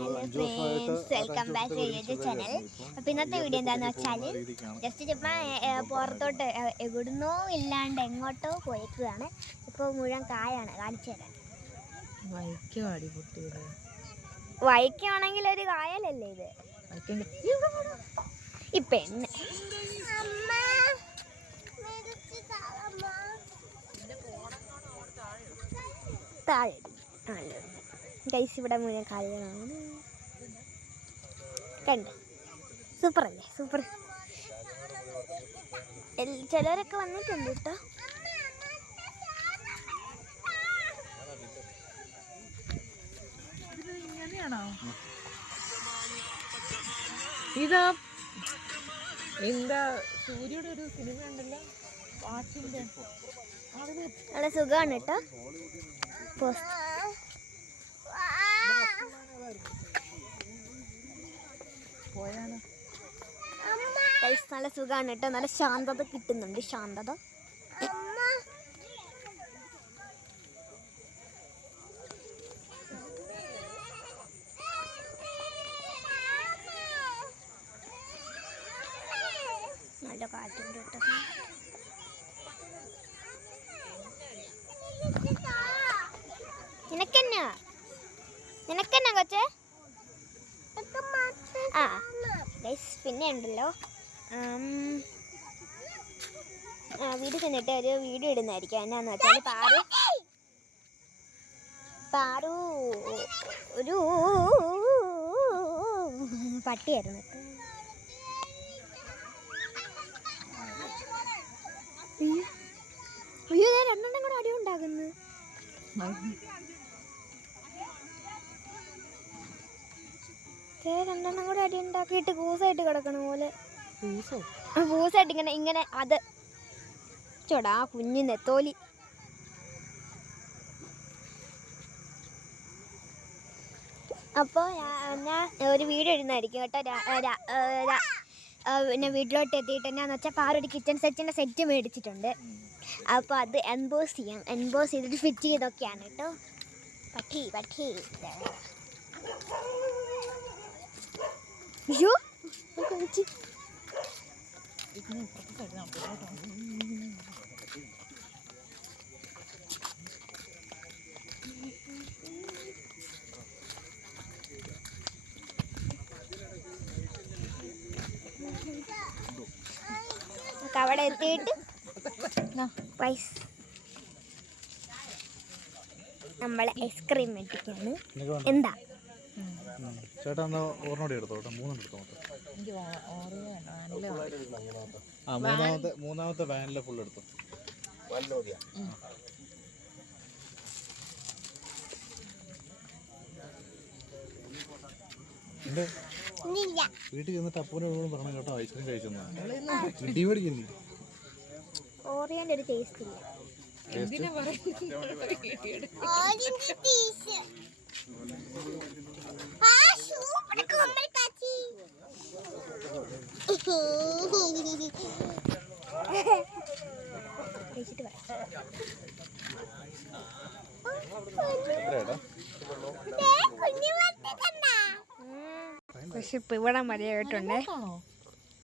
Welcome back to YouTube channel. അപ്പോൾ ഇന്നത്തെ video എന്താണെന്ന് വെച്ചാൽ ജസ്റ്റ് ചുമ്മാ പുറത്തോട്ട് എവിടുന്നോ ഇല്ലാണ്ട് എങ്ങോട്ടോ പോയേക്കുകയാണ്. ഇപ്പോൾ മുഴുവൻ കായാണ്, കാണിച്ചു തരാൻ. വൈക്കാണെങ്കിൽ ഒരു കായലല്ലേ ഇത്. ഈ പെണ്ണ് താഴെ ഗൈസ്, ഇവിടെ മുഴുവൻ കായലാണ്. കണ്ട് സൂപ്പർ അല്ലേ? സൂപ്പർ. ചിലരൊക്കെ വന്നിട്ടുണ്ട് കേട്ടോ. ഇതാ എന്താ സൂര്യയുടെ ഒരു സിനിമ ഉണ്ടല്ലോ, പാട്ടിന്റെ. നല്ല സുഖമാണ് കേട്ടോ. നല്ല സുഖമാണ് കേട്ടോ. നല്ല ശാന്തത കിട്ടുന്നുണ്ട്. ശാന്തത. നല്ല കാറ്റുണ്ട് കേട്ടോ. നിനക്കെന്നാ കൊച്ചേ? ആ പിന്നെ ഉണ്ടല്ലോ, വീട്ടിൽ ചെന്നിട്ട് ഒരു വീഡിയോ ഇടുന്നതായിരിക്കും. എന്നാന്ന് വെച്ചാൽ പാറു ഒരു പട്ടിയായിരുന്നു. അയ്യോ, രണ്ടെണ്ണം കൂടെ അടി ഉണ്ടാകുന്നു. രണ്ടെണ്ണം കൂടെ അടി ഉണ്ടാക്കിയിട്ട് കൂസായിട്ട് കിടക്കണ പോലെ. കൂസായിട്ട് ഇങ്ങനെ അത് ചോടാ കുഞ്ഞു നെത്തോലി. അപ്പോൾ ഞാൻ ഒരു വീഡിയോ ഇടുന്നതായിരിക്കും കേട്ടോ. പിന്നെ വീട്ടിലോട്ട് എത്തിയിട്ട് എന്നാന്ന് വെച്ചാൽ പാറൊരു കിച്ചൺ സെറ്റിൻ്റെ സെറ്റ് മേടിച്ചിട്ടുണ്ട്. അപ്പോൾ അത് എംബോസ് ചെയ്യാം. എംബോസ് ചെയ്തിട്ട് ഫിറ്റ് ചെയ്തൊക്കെയാണ് കേട്ടോ. പക്ഷേ അയ്യോ അവിടെ എത്തിയിട്ട് നമ്മളെ ഐസ്ക്രീം മേടിക്കാണ്. എന്താ ചേട്ടാ, എടുത്തോ. മൂന്നാമത്തെ വാനില ഫുൾ എടുത്തു. വീട്ടിൽ ചെന്നിട്ട് അപ്പൂനോട് പറഞ്ഞു കേട്ടോ, ഐസ്ക്രീം കഴിച്ചെന്ന്. ഓറിയോന്റെ ഒരു ടേസ്റ്റ് ഇല്ല. പക്ഷെ ഇപ്പൊ ഇവിടെ മഴയായിട്ടുണ്ടേ.